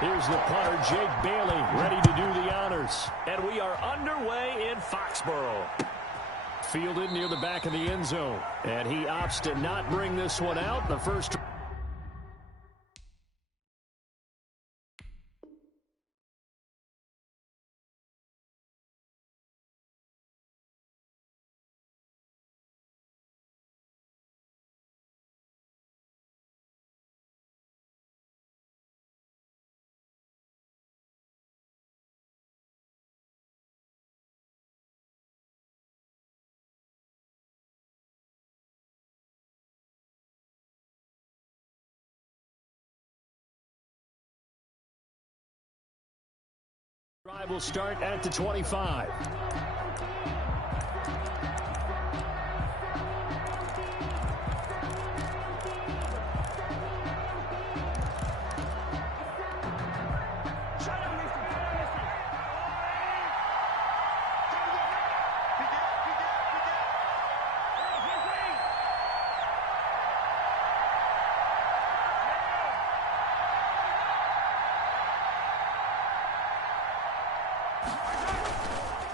Here's the punter, Jake Bailey, ready to do the honors. And we are underway in Foxborough. Fielded near the back of the end zone. And he opts to not bring this one out. The first... Drive will start at the 25.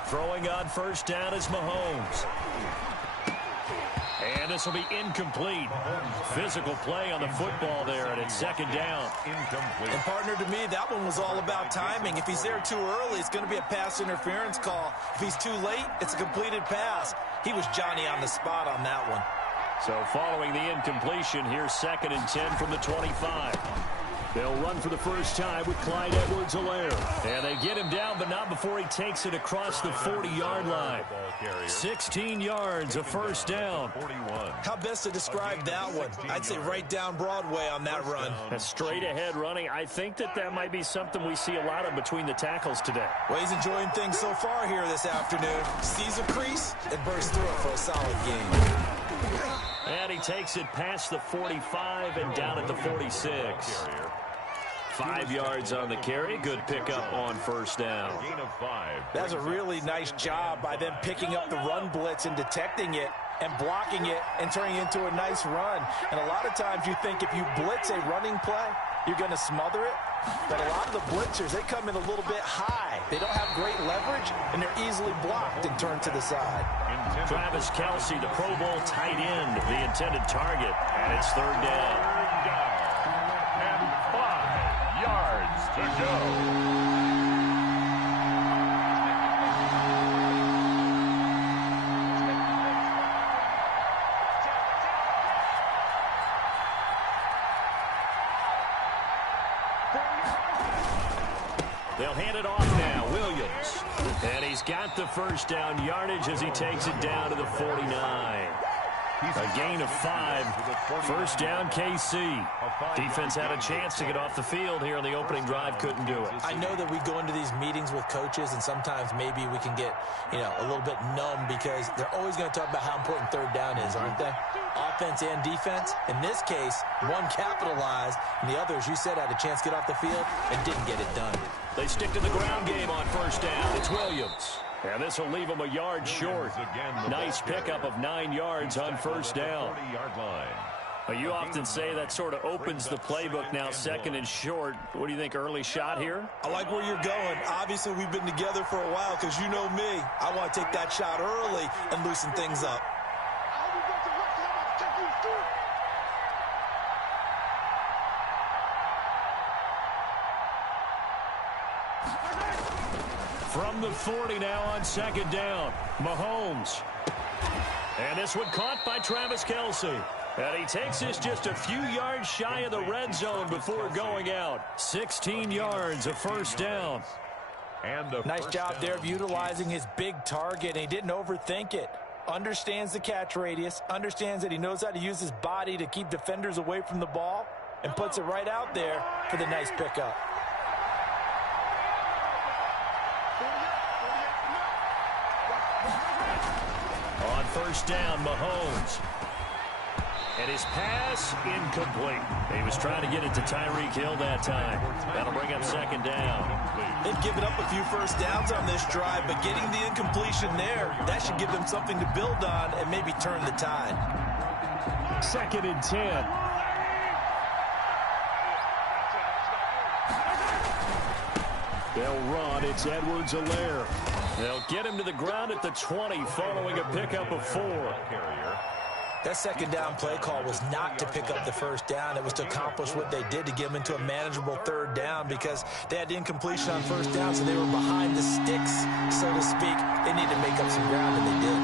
Throwing on first down is Mahomes. And this will be incomplete. Physical play on the football there, and it's second down. Incomplete. And partner, to me, that one was all about timing. If he's there too early, it's going to be a pass interference call. If he's too late, it's a completed pass. He was Johnny on the spot on that one. So following the incompletion, here's 2nd and 10 from the 25. They'll run for the first time with Clyde Edwards-Helaire. And they get him down, but not before he takes it across the 40-yard line. 16 yards, a first down. How best to describe that one? I'd say right down Broadway on that run. A straight-ahead running. I think that might be something we see a lot of between the tackles today. Well, he's enjoying things so far here this afternoon. Sees a crease and bursts through it for a solid game. And he takes it past the 45 and down at the 46. 5 yards on the carry. Good pickup on first down. Gain of 5. That's a really nice job by them picking up the run blitz and detecting it and blocking it and turning it into a nice run. And a lot of times you think if you blitz a running play, you're going to smother it. But a lot of the blitzers, they come in a little bit high. They don't have great leverage, and they're easily blocked and turned to the side. Travis Kelce, the Pro Bowl tight end, the intended target, and it's third down. And 5 yards to go. They'll hand it off now, Williams. And he's got the first down yardage as he takes it down to the 49. A gain of 5. First down, KC. Defense had a chance to get off the field here on the opening drive, couldn't do it. I know that we go into these meetings with coaches, and sometimes maybe we can get, a little bit numb because they're always going to talk about how important third down is, aren't they? Offense and defense. In this case, one capitalized, and the others, you said, had a chance to get off the field and didn't get it done. They stick to the ground game on first down. It's Williams. And this will leave him a yard short. Nice pickup of 9 yards on first down. Well, you often say that sort of opens the playbook now, 2nd and short. What do you think, early shot here? I like where you're going. Obviously, we've been together for a while because you know me. I want to take that shot early and loosen things up. From the 40 now on 2nd down, Mahomes. And this one caught by Travis Kelce. And he takes this just a few yards shy of the red zone before going out. 16 yards, a first down. And nice job there of utilizing his big target, and he didn't overthink it. Understands the catch radius, understands that he knows how to use his body to keep defenders away from the ball, and puts it right out there for the nice pickup. On first down, Mahomes. And his pass incomplete. He was trying to get it to Tyreek Hill that time. That'll bring up 2nd down. They've given up a few first downs on this drive, but getting the incompletion there, that should give them something to build on and maybe turn the tide. 2nd and 10. They'll run. It's Edwards-Helaire. They'll get him to the ground at the 20 following a pickup of 4. That second down play call was not to pick up the first down. It was to accomplish what they did to get them into a manageable third down because they had incompletion on first down, so they were behind the sticks, so to speak. They needed to make up some ground, and they did.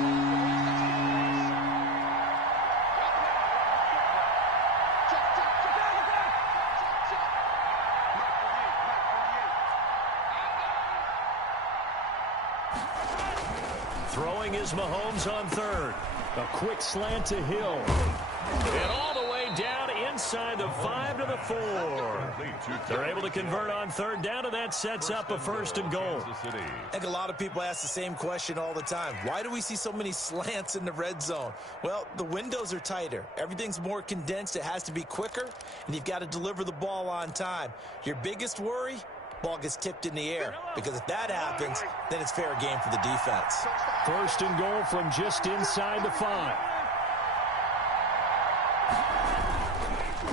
Throwing is Mahomes on third. A quick slant to Hill. And all the way down inside the 5 to the 4. They're able to convert on third down, and that sets up a 1st and goal. I think a lot of people ask the same question all the time. Why do we see so many slants in the red zone? Well, the windows are tighter. Everything's more condensed. It has to be quicker, and you've got to deliver the ball on time. Your biggest worry? Ball gets tipped in the air, because if that happens, then it's fair game for the defense. 1st and goal from just inside the 5.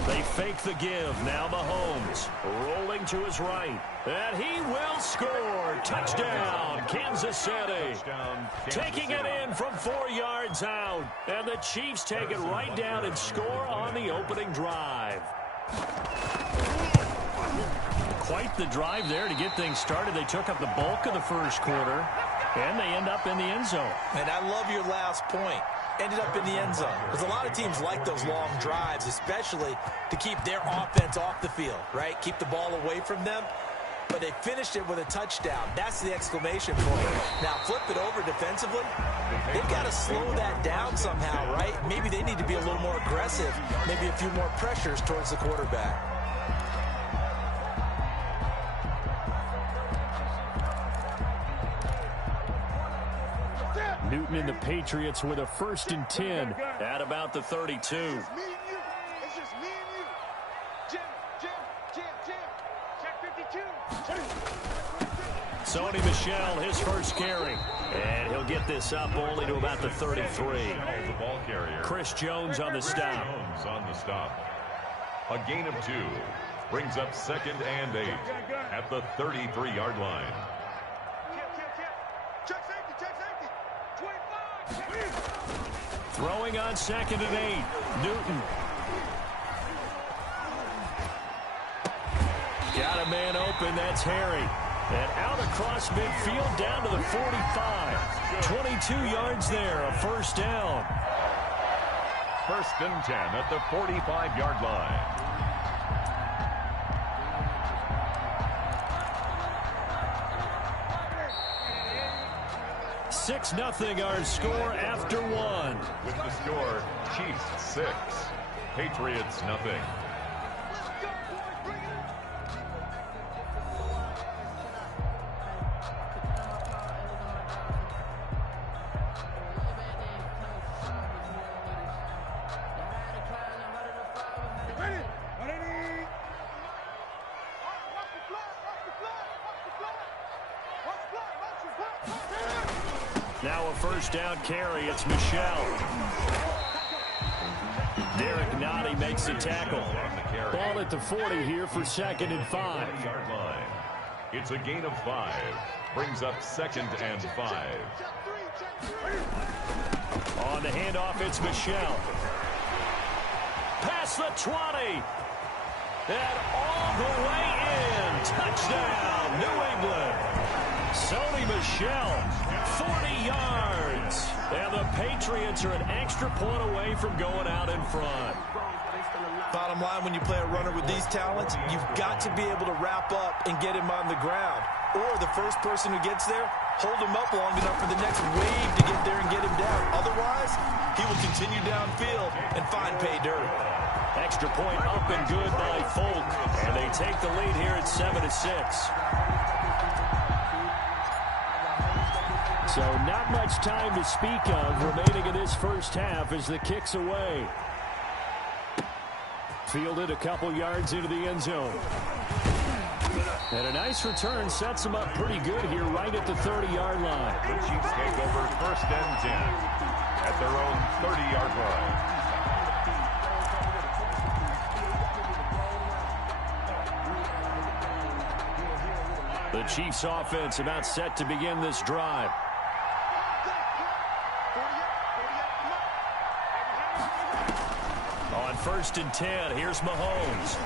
They fake the give. Now Mahomes rolling to his right. And he will score. Touchdown, Kansas City. Taking it in from 4 yards out. And the Chiefs take it right down and score on the opening drive. Quite the drive there to get things started. They took up the bulk of the first quarter, and they end up in the end zone. And I love your last point. Ended up in the end zone. Because a lot of teams like those long drives, especially to keep their offense off the field, right? Keep the ball away from them. But they finished it with a touchdown. That's the exclamation point. Now, flip it over defensively. They've got to slow that down somehow, right? Maybe they need to be a little more aggressive. Maybe a few more pressures towards the quarterback. Newton and the Patriots with a 1st and 10 at about the 32. It's just me and you. Jim. Check 52. Sony Michel, his first carry. And he'll get this up only to about the 33. Chris Jones on the stop. A gain of 2 brings up 2nd and 8 at the 33-yard line. Throwing on 2nd and 8. Newton. Got a man open. That's Harry. And out across midfield down to the 45. 22 yards there. A 1st down. 1st and 10 at the 45-yard line. 6-0 our score after 1. With the score, Chiefs 6, Patriots nothing. Now a 1st down carry. It's Michel. Derek Nottie makes the tackle. Ball at the 40 here for 2nd and 5. It's a gain of 5. Brings up 2nd and 5. On the handoff, it's Michel. Past the 20. And all the way in. Touchdown, New England. Sony Michel, 40 yards. And the Patriots are an extra point away from going out in front. Bottom line, when you play a runner with these talents, you've got to be able to wrap up and get him on the ground. Or the first person who gets there, hold him up long enough for the next wave to get there and get him down. Otherwise, he will continue downfield and find pay dirt. Extra point up and good by Folk. And they take the lead here at 7-6. So not much time to speak of remaining in this first half as the kick's away. Fielded a couple yards into the end zone. And a nice return sets them up pretty good here right at the 30-yard line. The Chiefs take over 1st and 10 at their own 30-yard line. The Chiefs offense about set to begin this drive. On 1st and 10, here's Mahomes.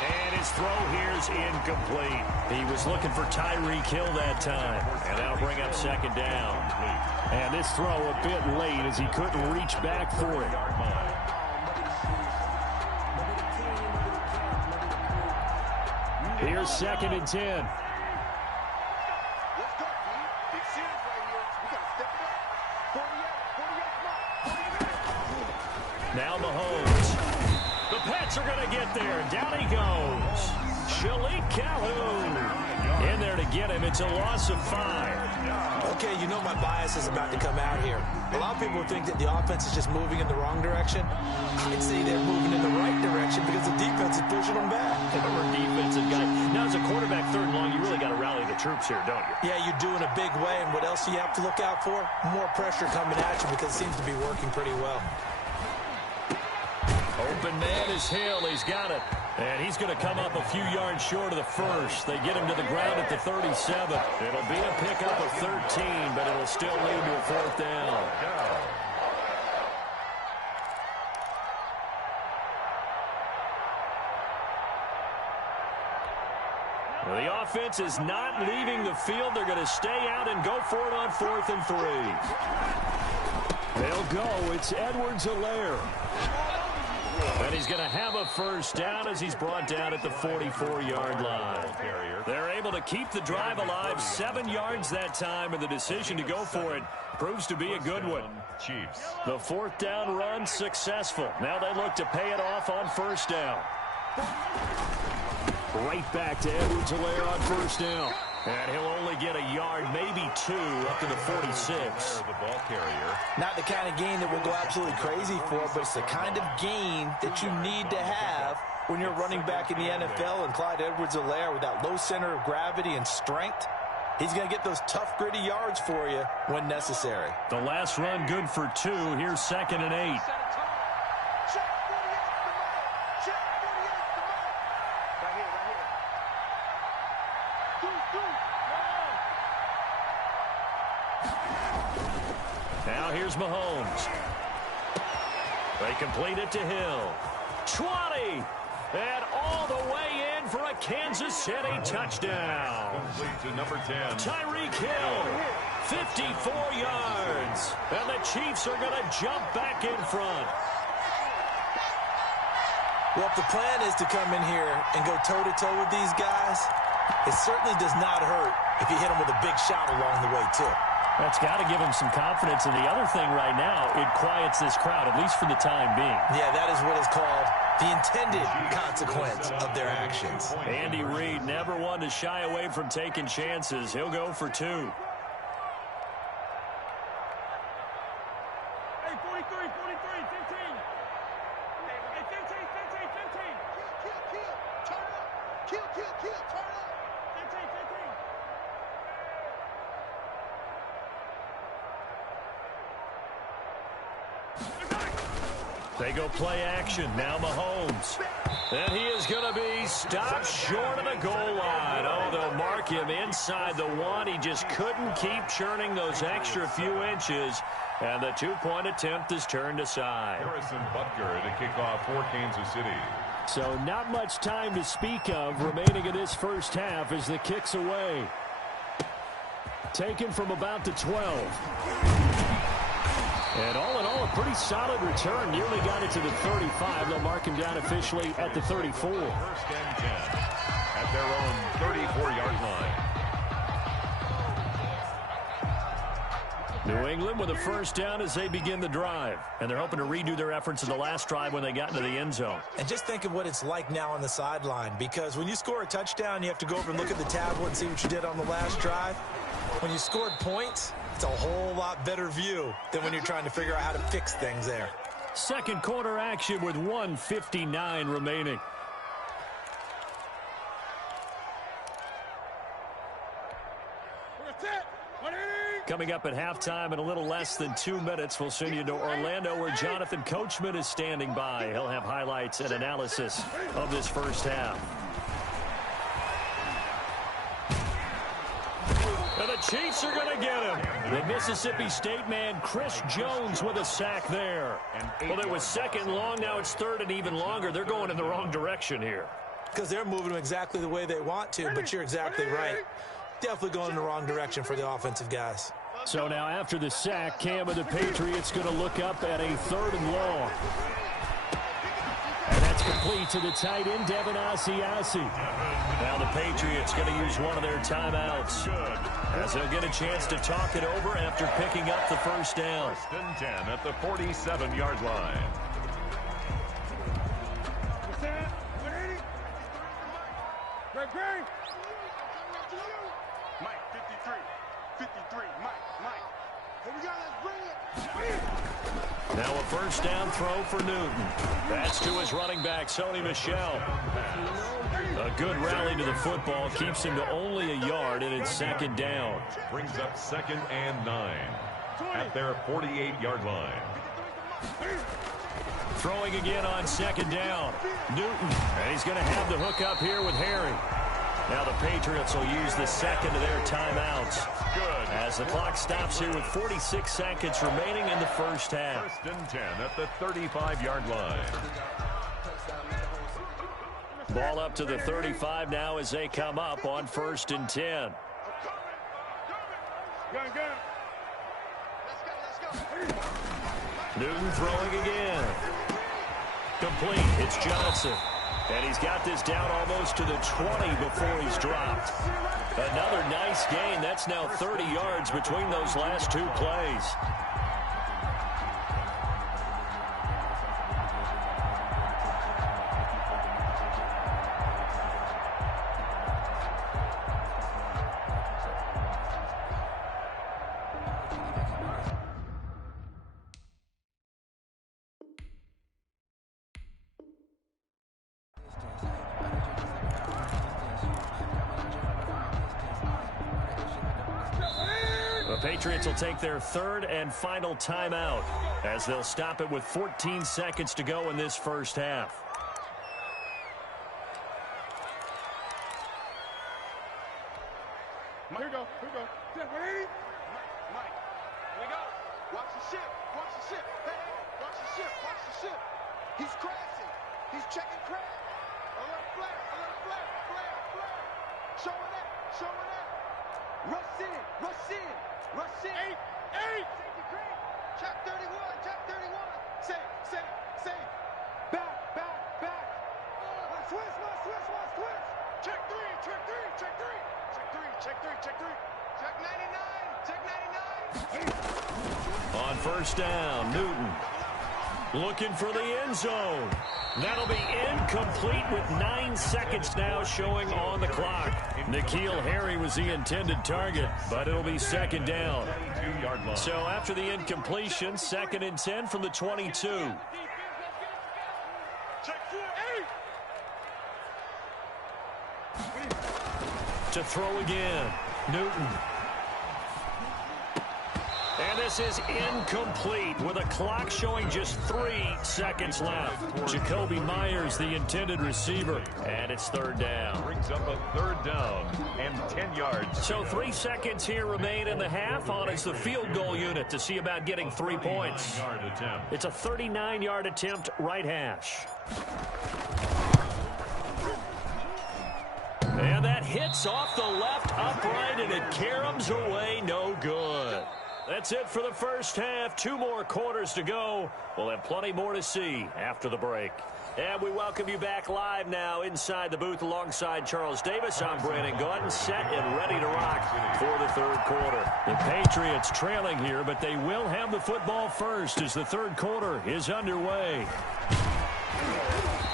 And his throw here is incomplete. He was looking for Tyreek Hill that time. And that'll bring up 2nd down. And this throw a bit late as he couldn't reach back for it. Here's 2nd and 10. Now Mahomes. The Pats are going to get there. Down he goes. Shalik Calhoun in there to get him. It's a loss of 5. Okay, you know my bias is about to come out here. A lot of people think that the offense is just moving in the wrong direction. I'd say they're moving in the right direction because the defense is pushing them back. We're a defensive guy. Now, as a quarterback, 3rd and long, you really got to rally the troops here, don't you? Yeah, you do in a big way. And what else do you have to look out for? More pressure coming at you because it seems to be working pretty well. Open man is Hill. He's got it. And he's going to come up a few yards short of the first. They get him to the ground at the 37. It'll be a pickup of 13, but it'll still lead to a 4th down. Well, the offense is not leaving the field. They're going to stay out and go for it on 4th and 3. They'll go. It's Edwards-Helaire. And he's going to have a 1st down as he's brought down at the 44-yard line. They're able to keep the drive alive, 7 yards that time, and the decision to go for it proves to be a good one. Chiefs. The 4th down run successful. Now they look to pay it off on 1st down. Right back to Edwards-Helaire on 1st down. And he'll only get a yard, maybe 2, up to the 46. The ball carrier. Not the kind of gain that we'll go absolutely crazy for, but it's the kind of gain that you need to have when you're running back in the NFL. And Clyde Edwards-Helaire, with that low center of gravity and strength, he's going to get those tough, gritty yards for you when necessary. The last run good for 2. Here's 2nd and 8. Now here's Mahomes. They complete it to Hill. 20. And all the way in for a Kansas City touchdown. Complete to number 10. Tyreek Hill, 54 yards. And the Chiefs are going to jump back in front. Well, if the plan is to come in here and go toe-to-toe with these guys, it certainly does not hurt if you hit them with a big shot along the way, too. That's got to give him some confidence. And the other thing right now, it quiets this crowd, at least for the time being. Yeah, that is what is called the intended consequence of their actions. Andy Reid never one to shy away from taking chances. He'll go for 2. Hey, 43, 43, 15. Hey, 15, 15, 15. Kill, turn up. Kill, turn up. 15, 15. They go play action. Now Mahomes. And he is going to be stopped short of the goal line. Oh, they'll mark him inside the 1. He just couldn't keep churning those extra few inches. And the 2-point attempt is turned aside. Harrison Butker to kick off for Kansas City. So not much time to speak of remaining in this first half as the kick's away. Taken from about the 12. And all in all, a pretty solid return. Nearly got it to the 35. They'll mark him down officially at the 34. 1st and 10 at their own 34-yard line. New England with a 1st down as they begin the drive. And they're hoping to redo their efforts in the last drive when they got into the end zone. And just think of what it's like now on the sideline, because when you score a touchdown, you have to go over and look at the tablet and see what you did on the last drive. When you scored points, it's a whole lot better view than when you're trying to figure out how to fix things there. Second quarter action with 1:59 remaining. Coming up at halftime in a little less than 2 minutes, we'll send you to Orlando where Jonathan Coachman is standing by. He'll have highlights and analysis of this first half. Chiefs are going to get him. The Mississippi State man, Chris Jones, with a sack there. Well, it was second and long. Now it's third and even longer. They're going in the wrong direction here. Because they're moving them exactly the way they want to, but you're exactly right. Definitely going in the wrong direction for the offensive guys. So now after the sack, Cam of the Patriots going to look up at a third and long. And that's complete to the tight end, Devin Asiasi. Now the Patriots going to use one of their timeouts as they'll get a chance to talk it over after picking up the first down. First and 10 at the 47-yard line. Mike, 53. 53. Mike. Here we go. Let's bring it. Now a first down throw for Newton. That's to his running back, Sony Michel. A good rally to the football keeps him to only a yard, and it's second down. Brings up second and 9 at their 48-yard line. Throwing again on second down. Newton, and he's going to have the hook up here with Harry. Now the Patriots will use the second of their timeouts. Good. As the clock stops here with 46 seconds remaining in the first half. First and 10 at the 35-yard line. Ball up to the 35 now as they come up on first and 10. Newton throwing again. Complete. It's Johnson. And he's got this down almost to the 20 before he's dropped. Another nice gain. That's now 30 yards between those last two plays. Patriots will take their third and final timeout as they'll stop it with 14 seconds to go in this first half. Here we go. Mike, here we go. Watch the ship. Hey, watch the ship. He's crashing. He's checking crash. Alert flare. Showing up. Rush in. Eight. Check 31. Say. Back. Switch. Check three. Check 99. On first down, Newton looking for the end zone. That'll be incomplete with 9 seconds now showing on the clock. N'Keal Harry was the intended target, but it'll be second down. So after the incompletion, second and 10 from the 22. To throw again, Newton. And this is incomplete with a clock showing just 3 seconds left. Jacoby Myers, the intended receiver, and it's third down. Brings up a third down and 10 yards. So 3 seconds here remain in the half on it's the field goal unit to see about getting 3 points. It's a 39-yard attempt, right hash. And that hits off the left upright, and it caroms away, no good. That's it for the first half. 2 more quarters to go. We'll have plenty more to see after the break. And we welcome you back live now inside the booth alongside Charles Davis. I'm Brandon Gaudin, set and ready to rock for the third quarter. The Patriots trailing here, but they will have the football first as the third quarter is underway.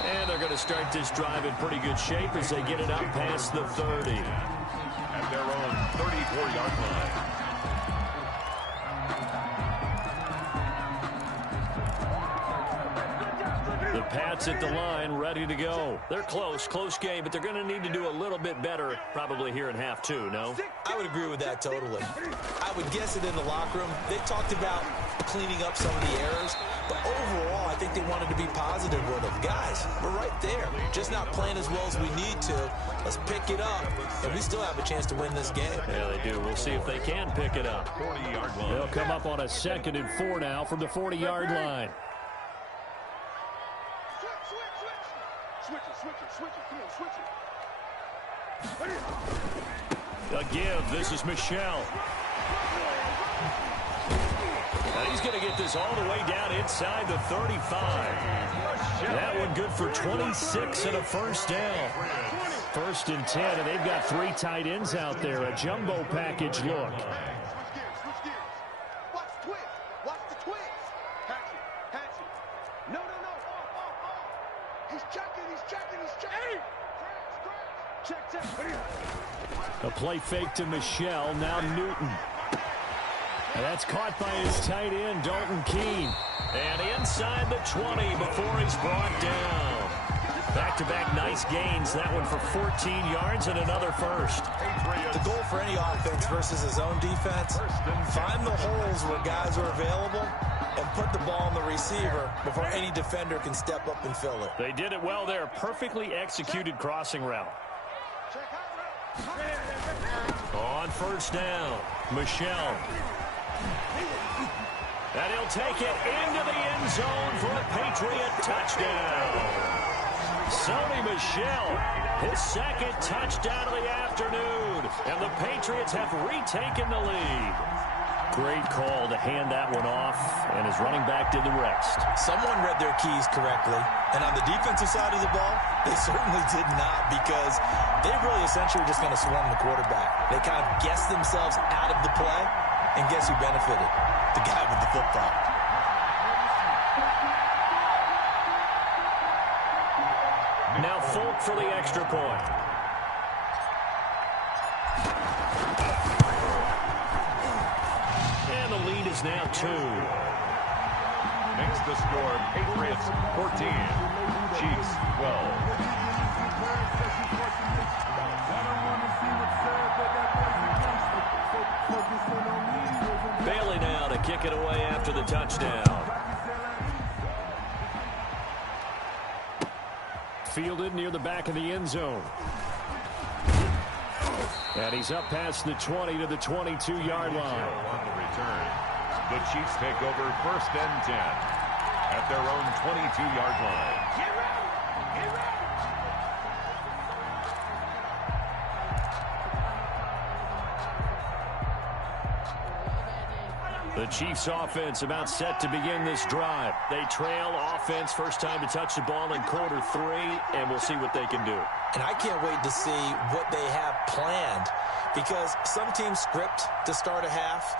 And they're going to start this drive in pretty good shape as they get it up past the 30. At their own 34-yard line. The Pats at the line, ready to go. They're close game, but they're going to need to do a little bit better probably here in half two, no? I would agree with that totally. I would guess it in the locker room. They talked about cleaning up some of the errors, but overall, I think they wanted to be positive with them. Guys, we're right there. Just not playing as well as we need to. Let's pick it up, and we still have a chance to win this game. Yeah, they do. We'll see if they can pick it up. 40-yard line. They'll come up on a 2nd and 4 now from the 40-yard line. Switch it. Come on, switch it. A give. This is Michelle. And he's going to get this all the way down inside the 35. That one good for 26 and a first down. 1st and 10, and they've got 3 tight ends out there. A jumbo package look. Switch gears. Watch the twist. Watch the twist. Hatch it. No. Off. He's checking. Check. A play fake to Michelle. Now Newton. And that's caught by his tight end, Dalton Keene. And inside the 20 before he's brought down. Back-to-back nice gains. That one for 14 yards and another first. The goal for any offense versus his own defense, find the holes where guys are available and put the ball on the receiver before any defender can step up and fill it. They did it well there. Perfectly executed crossing route. On 1st down, Michelle. And he'll take it into the end zone for a Patriot touchdown. Sony Michel, his 2nd touchdown of the afternoon. And the Patriots have retaken the lead. Great call to hand that one off, and his running back did the rest. Someone read their keys correctly, and on the defensive side of the ball, they certainly did not, because they really essentially were just going to swarm the quarterback. They kind of guessed themselves out of the play, and guess who benefited? The guy with the football. Now Folk for the extra point. And the lead is now 2. Makes the score Patriots 14, Chiefs 12. Bailey now to kick it away after the touchdown. Fielded near the back of the end zone. And he's up past the 20 to the 22-yard line. On the return, the Chiefs take over 1st and 10 at their own 22-yard line. The Chiefs offense about set to begin this drive. They trail offense, first time to touch the ball in quarter 3, and we'll see what they can do. And I can't wait to see what they have planned, because some teams script to start a half.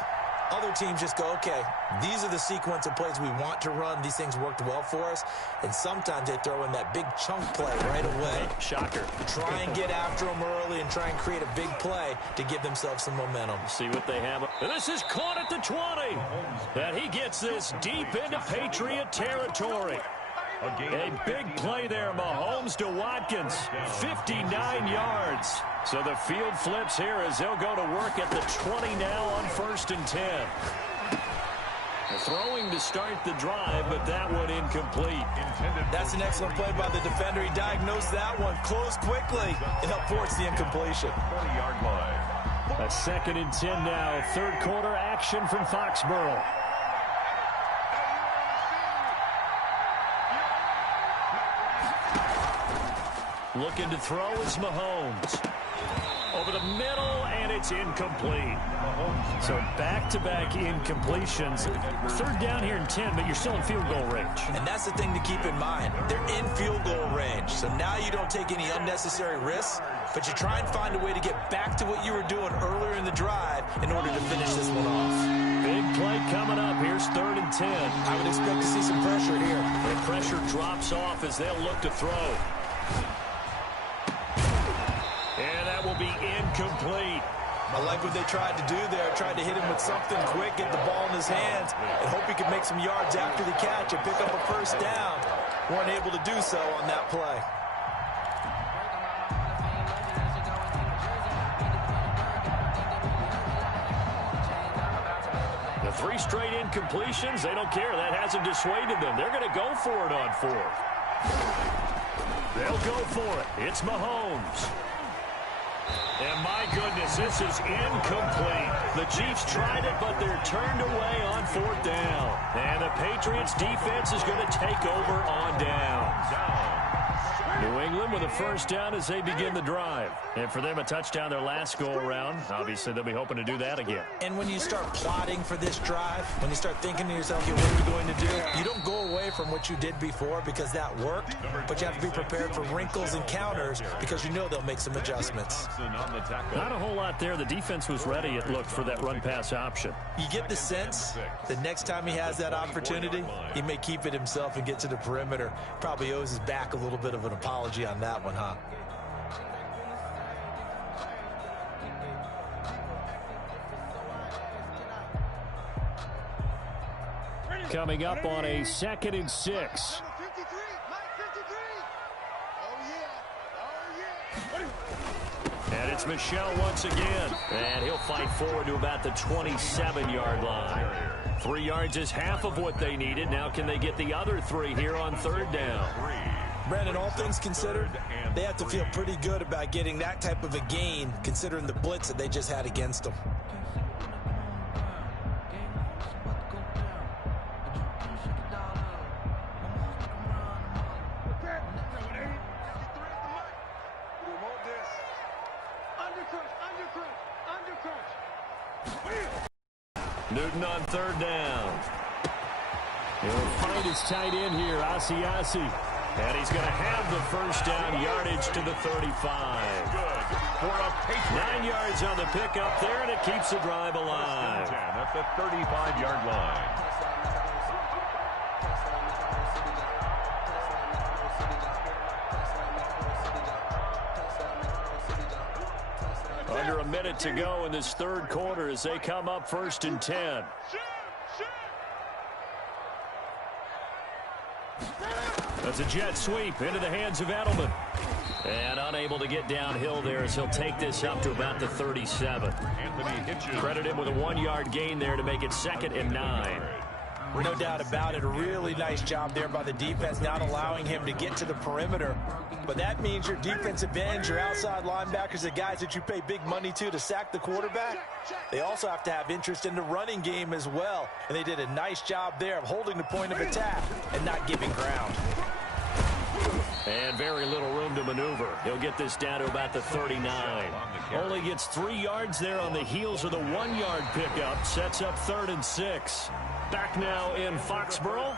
Other teams just go, okay, these are the sequence of plays we want to run. These things worked well for us. And sometimes they throw in that big chunk play right away. Shocker. Try and get after them early and try and create a big play to give themselves some momentum. See what they have. And this is caught at the 20. And he gets this deep into Patriot territory. A big play there, Mahomes to Watkins, 59 yards. So the field flips here as they'll go to work at the 20 now on 1st and 10. Throwing to start the drive, but that one incomplete. That's an excellent play by the defender. He diagnosed that one, closed quickly, and helped force the incompletion. 20-yard line. A 2nd and 10 now, 3rd quarter action from Foxborough. Looking to throw is Mahomes. Over the middle, and it's incomplete. So back-to-back incompletions. 3rd down here in 10, but you're still in field goal range. And that's the thing to keep in mind. They're in field goal range. So now you don't take any unnecessary risks, but you try and find a way to get back to what you were doing earlier in the drive in order to finish this one off. Big play coming up. Here's 3rd and 10. I would expect to see some pressure here. The pressure drops off as they'll look to throw. And that will be incomplete. I like what they tried to do there. Tried to hit him with something quick, get the ball in his hands, and hope he could make some yards after the catch and pick up a 1st down. weren't able to do so on that play. The 3 straight incompletions, they don't care. That hasn't dissuaded them. They're going to go for it on 4th. They'll go for it. It's Mahomes. And my goodness, this is incomplete. The Chiefs tried it, but they're turned away on 4th down. And the Patriots defense is going to take over on down. New England with a first down as they begin the drive. And for them, a touchdown their last go-around. Obviously, they'll be hoping to do that again. And when you start plotting for this drive, when you start thinking to yourself, okay, what are we going to do? You don't go away from what you did before because that worked, but you have to be prepared for wrinkles and counters because you know they'll make some adjustments. Not a whole lot there. The defense was ready, it looked, for that run-pass option. You get the sense that next time he has that opportunity, he may keep it himself and get to the perimeter. Probably owes his back a little bit of an apology on that one, huh? Coming up on a 2nd and 6. And it's Michel once again. And he'll fight forward to about the 27-yard line. 3 yards is half of what they needed. Now can they get the other 3 here on 3rd down? Brandon, all things considered, they have to feel pretty good about getting that type of a gain considering the blitz that they just had against them. Newton on 3rd down. He'll find his tight end here, Asiasi. And he's going to have the first down, yardage to the 35. Good for a Patriot. 9 yards on the pickup there, and it keeps the drive alive. 10 at the 35-yard line. Under a minute to go in this 3rd quarter as they come up 1st and 10. That's a jet sweep into the hands of Edelman. And unable to get downhill there as he'll take this up to about the 37. Credit him with a 1-yard gain there to make it 2nd and 9. No doubt about it. A really nice job there by the defense, not allowing him to get to the perimeter. But that means your defensive ends, your outside linebackers, the guys that you pay big money to sack the quarterback, they also have to have interest in the running game as well. And they did a nice job there of holding the point of attack and not giving ground. And very little room to maneuver. He'll get this down to about the 39. Only gets 3 yards there on the heels of the 1-yard pickup. Sets up 3rd and 6. Back now in Foxborough.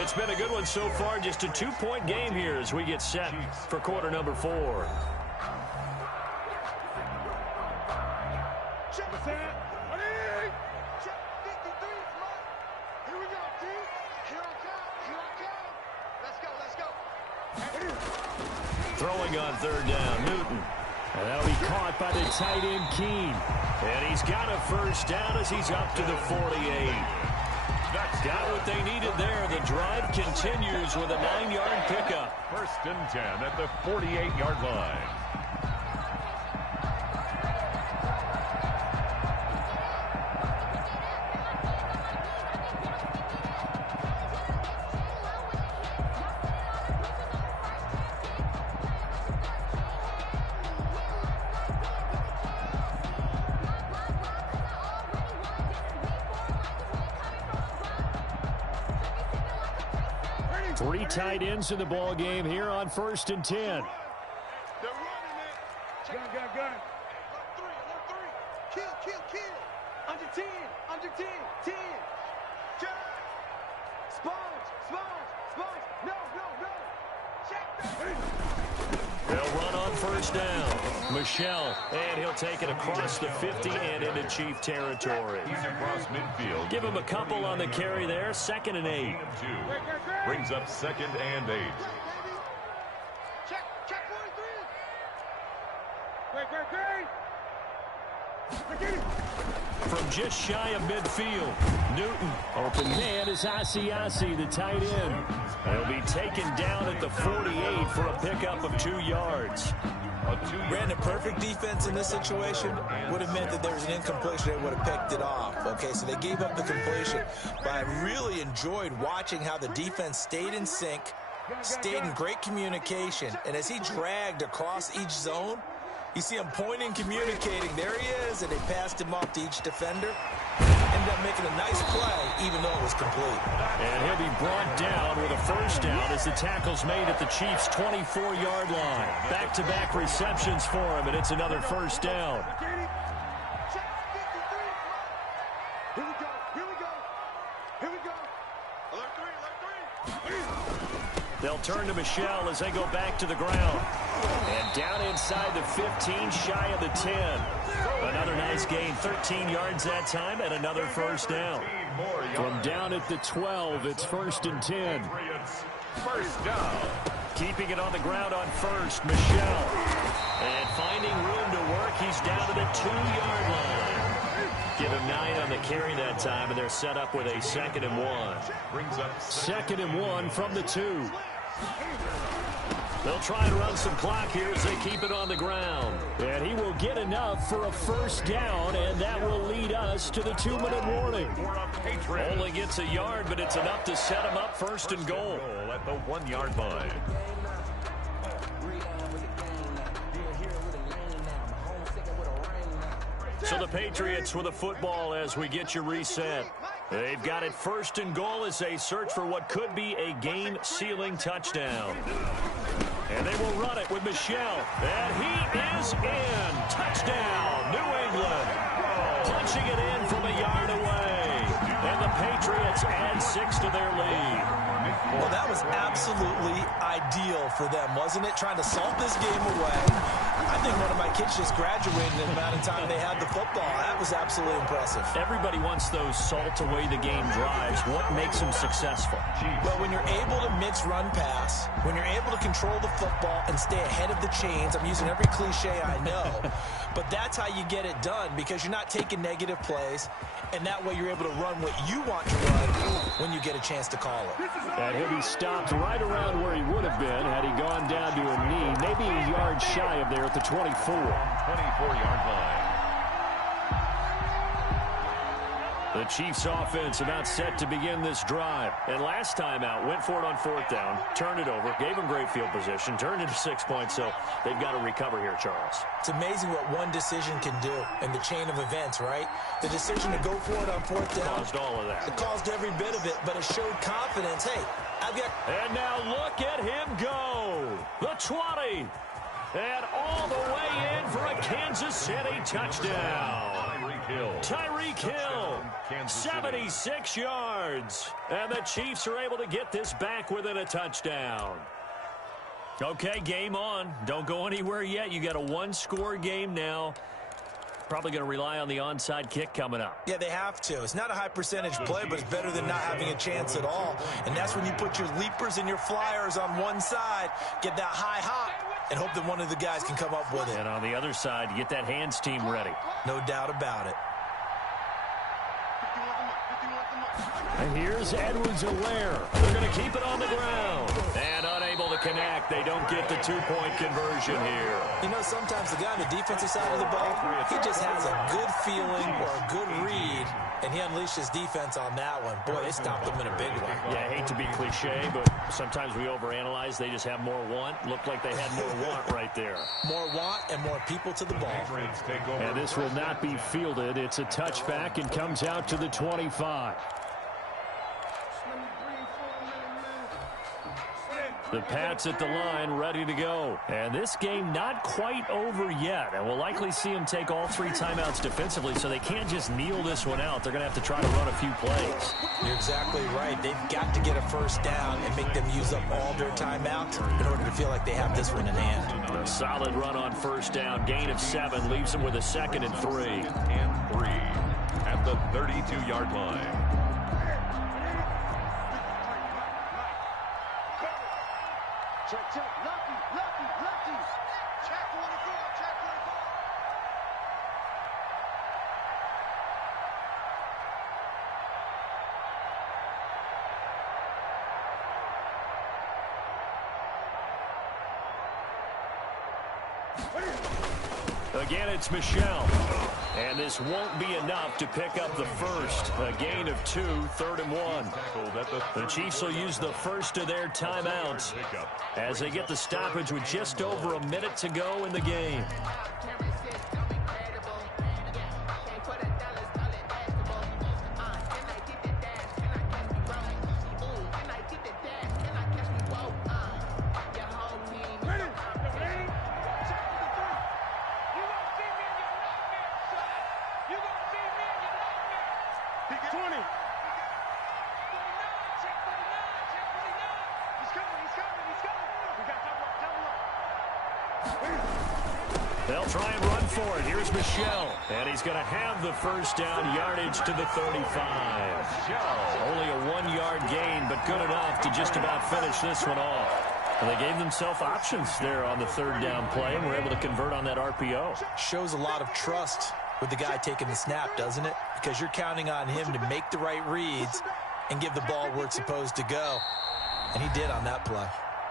It's been a good one so far. Just a 2-point game here as we get set for quarter number 4. Throwing on 3rd down, Newton. And that'll be caught by the tight end, Keene. And he's got a first down as he's up to the 48. Got what they needed there. The drive continues with a 9-yard pickup. 1st and 10 at the 48-yard line. Three tight ends in the ball game here on 1st and 10. They're running it. Gun. Alert 3. Kill. Under 10. 10. Check. Sponge. No. Check that. They'll run on 1st down. Michel, and he'll take it across the 50 and into Chief territory. He's across midfield. Give him a couple on the carry there. 2nd and 8. Brings up 2nd and 8. Check 43. Great. from just shy of midfield. Newton, open man is Asiasi, the tight end. He'll be taken down at the 48 for a pickup of 2 yards. Brandon, perfect defense in this situation would have meant that there was an incompletion. They would have picked it off. Okay, so they gave up the completion. But I really enjoyed watching how the defense stayed in sync, stayed in great communication. And as he dragged across each zone, you see him pointing, communicating. There he is, and they passed him off to each defender. Ended up making a nice play, even though it was complete. And he'll be brought down with a first down as the tackle's made at the Chiefs' 24-yard line. Back-to-back receptions for him, and it's another first down. Here we go. Here we go. Here we go. Alert three. They'll turn to Michelle as they go back to the ground. And down inside the 15, shy of the 10. Another nice gain, 13 yards that time, and another first down. From down at the 12, it's 1st and 10. First down. Keeping it on the ground on first, Michelle. And finding room to work, he's down to the 2-yard line. Give him 9 on the carry that time, and they're set up with a 2nd and 1. Brings up 2nd and 1 from the 2. They'll try and run some clock here as they keep it on the ground. And he will get enough for a first down, and that will lead us to the 2-minute warning. Only gets a yard, but it's enough to set him up 1st and goal. At the 1-yard line. So the Patriots with a football as we get you reset. They've got it 1st and goal as they search for what could be a game-sealing touchdown. And they will run it with Michelle. And he is in. Touchdown, New England. Punching it in from a yard away. And the Patriots add 6 to their lead. Well, that was absolutely ideal for them, wasn't it? Trying to salt this game away. I think one of my kids just graduated in the amount of time they had the football. That was absolutely impressive. Everybody wants those salt-away-the-game drives. What makes them successful? Well, when you're able to mix run-pass, when you're able to control the football and stay ahead of the chains, I'm using every cliche I know, but that's how you get it done because you're not taking negative plays, and that way you're able to run what you want to run when you get a chance to call it. And he'll be stopped right around where he would have been had he gone down to a knee, maybe a yard shy of there at the 24. 24-yard line. The Chiefs offense about set to begin this drive. And last time out, went for it on 4th down, turned it over, gave them great field position, turned it to 6 points, so they've got to recover here, Charles. It's amazing what one decision can do in the chain of events, right? The decision to go for it on 4th down. Caused all of that. It caused every bit of it, but it showed confidence. Hey, I've got... And now look at him go. The 20. And all the way in for a Kansas City touchdown. Tyreek Hill, 76 yards. And the Chiefs are able to get this back within a touchdown. Okay, game on. Don't go anywhere yet. You got a 1-score game now. Probably going to rely on the onside kick coming up. Yeah, they have to. It's not a high percentage play, but it's better than not having a chance at all. And that's when you put your leapers and your flyers on one side, get that high hop, and hope that one of the guys can come up with it. And on the other side, you get that hands team ready. No doubt about it. And here's Edwards-Helaire. They're going to keep it on the ground. And unable to connect. They don't get the 2-point conversion here. You know, sometimes the guy on the defensive side of the ball, he just has a good feeling or a good read, and he unleashed his defense on that one. Boy, they stopped him in a big one. Yeah, I hate to be cliche, but sometimes we overanalyze. They just have more want. Looked like they had more want right there. More want and more people to the ball. And this will not be fielded. It's a touchback and comes out to the 25. The Pats at the line, ready to go. And this game not quite over yet. And we'll likely see them take all 3 timeouts defensively, so they can't just kneel this one out. They're going to have to try to run a few plays. You're exactly right. They've got to get a first down and make them use up all their timeouts in order to feel like they have this one in hand. A solid run on first down. Gain of 7 leaves them with a 2nd and 3. And 3 at the 32-yard line. Check. Lefty. Check 1 to go. Again, it's Michel. And this won't be enough to pick up the first. A gain of 2, 3rd and 1. The Chiefs will use the first of their timeouts as they get the stoppage with just over a minute to go in the game. They'll try and run for it. Here's Michel. And he's going to have the first down, yardage to the 35. Only a 1-yard gain, but good enough to just about finish this one off. And they gave themselves options there on the 3rd down play and were able to convert on that RPO. Shows a lot of trust with the guy taking the snap, doesn't it? Because you're counting on him to make the right reads and give the ball where it's supposed to go. And he did on that play.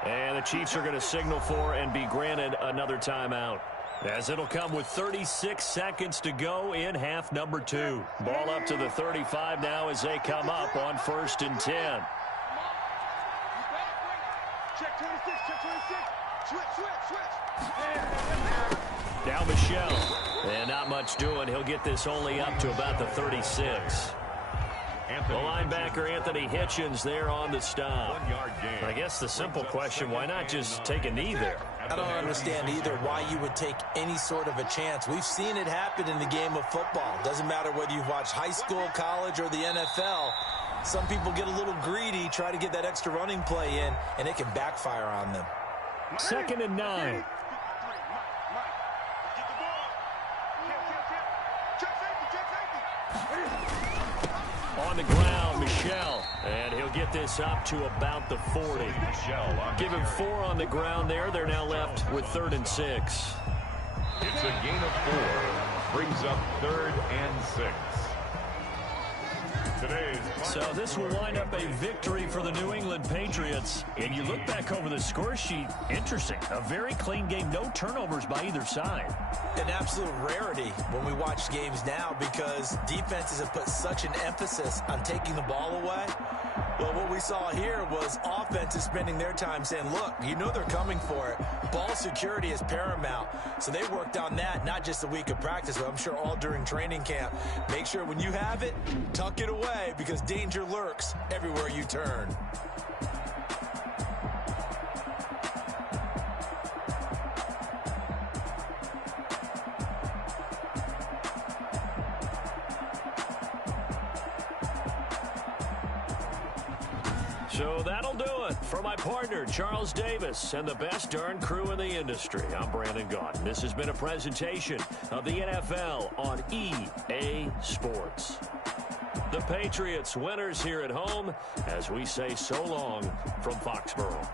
And the Chiefs are going to signal for and be granted another timeout, as it'll come with 36 seconds to go in half number 2. Ball up to the 35 now as they come up on 1st and 10. Check 26, check 26. Switch. Now Michel. And not much doing. He'll get this only up to about the 36. The linebacker, Anthony Hitchens, there on the stop. 1-yard gain. I guess the simple question, why not just take a knee there? I don't understand either why you would take any sort of a chance. We've seen it happen in the game of football. Doesn't matter whether you've watched high school, college, or the NFL. Some people get a little greedy, try to get that extra running play in, and it can backfire on them. 2nd and 9. On the ground, Michel. And he'll get this up to about the 40. Give him 4 on the ground there. They're now left with 3rd and 6. It's a gain of 4. Brings up 3rd and 6. So this will wind up a victory for the New England Patriots. And you look back over the score sheet, interesting. A very clean game, no turnovers by either side. An absolute rarity when we watch games now because defenses have put such an emphasis on taking the ball away. Well, what we saw here was offenses spending their time saying, look, you know they're coming for it. Ball security is paramount. So they worked on that, not just a week of practice, but I'm sure all during training camp. Make sure when you have it, tuck it away because danger lurks everywhere you turn. So that'll do it for my partner, Charles Davis, and the best darn crew in the industry. I'm Brandon Gaudin. This has been a presentation of the NFL on EA Sports. The Patriots winners here at home as we say so long from Foxborough.